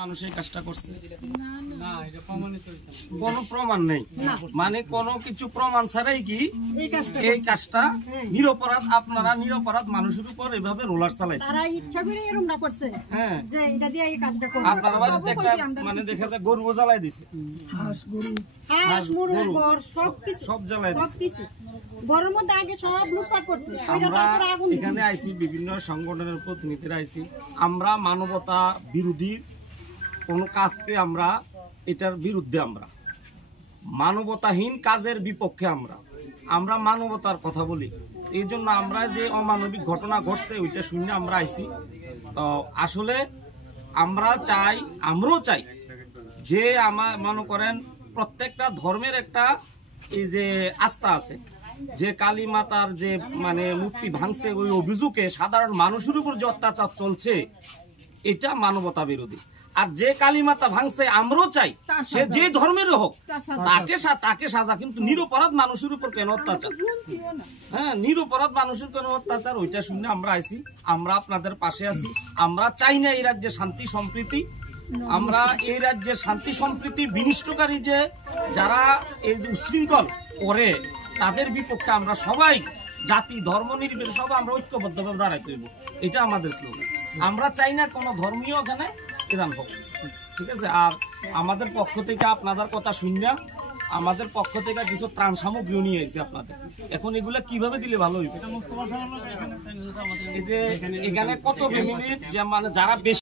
মানুষ এই কাজটা করছে? কোনো প্রমাণ নেই, মানে কোনো কিছু প্রমাণ ছাড়াই কি এই কাজটা নিরপরাধ, আপনারা নিরপরাধ মানুষের উপর এভাবে রোলার চালাইছে। হ্যাঁ, আপনারা বাড়িতে একটা মানে দেখা যায় গরু জ্বালাই দিছে, সব জ্বালাই দিছে। আমরা এখানে আইছি, বিভিন্ন সংগঠনের প্রতিনিধিরা আইছি। আমরা মানবতা বিরোধী কোন কাজকে আমরা এটার বিরুদ্ধে, আমরা মানবতাহীন কাজের বিপক্ষে, আমরা মানবতার কথা বলি। এই জন্য আমরা যে অমানবিক ঘটনা ঘটছে ওইটা শুনে আমরা আইছি। তো আসলে আমরাও চাই যে আমার মনে করেন প্রত্যেকটা ধর্মের একটা এই যে আস্থা আছে, যে কালী মাতার যে মানে মূর্তি ভাঙছে ওই অভিযোগে সাধারণ মানুষের উপর যে অত্যাচার চলছে এটা মানবতা বিরোধী। আর যে কালী মাতা ভাঙছে আমরাও চাই সে যে ধর্মেরও হোক তাকে সাজা, কিন্তু নিরপরাধ মানুষের উপর কেন অত্যাচার? হ্যাঁ, নিরপরাধ মানুষের কেন অত্যাচার ওইটা শুনে আমরা আইছি। আমরা আপনাদের পাশে আছি। আমরা চাই না এই রাজ্যে শান্তি সম্প্রীতি, আমরা এই রাজ্যের শান্তি সম্প্রীতি বিনষ্টকারী যে যারা এই যে উশৃঙ্খল করে তাদের বিপক্ষে আমরা সবাই জাতি ধর্ম নির্বিশেষে সবাই আমরা ঐক্যবদ্ধভাবে দাঁড়াই করব। এটা আমাদের স্লোগান। আমরা চাই না কোনো ধর্মীয় এখানে এদান হোক, ঠিক আছে? আর আমাদের পক্ষ থেকে আপনাদের কথা শুনিয়া আমাদের পক্ষ থেকে কিছু ত্রাণ সামগ্রী নিয়ে এসেছি আপনাদের। এখন এগুলা কিভাবে দিলে ভালো হইবে? এই যে এখানে কত ফ্যামিলির যে মানে যারা বেশি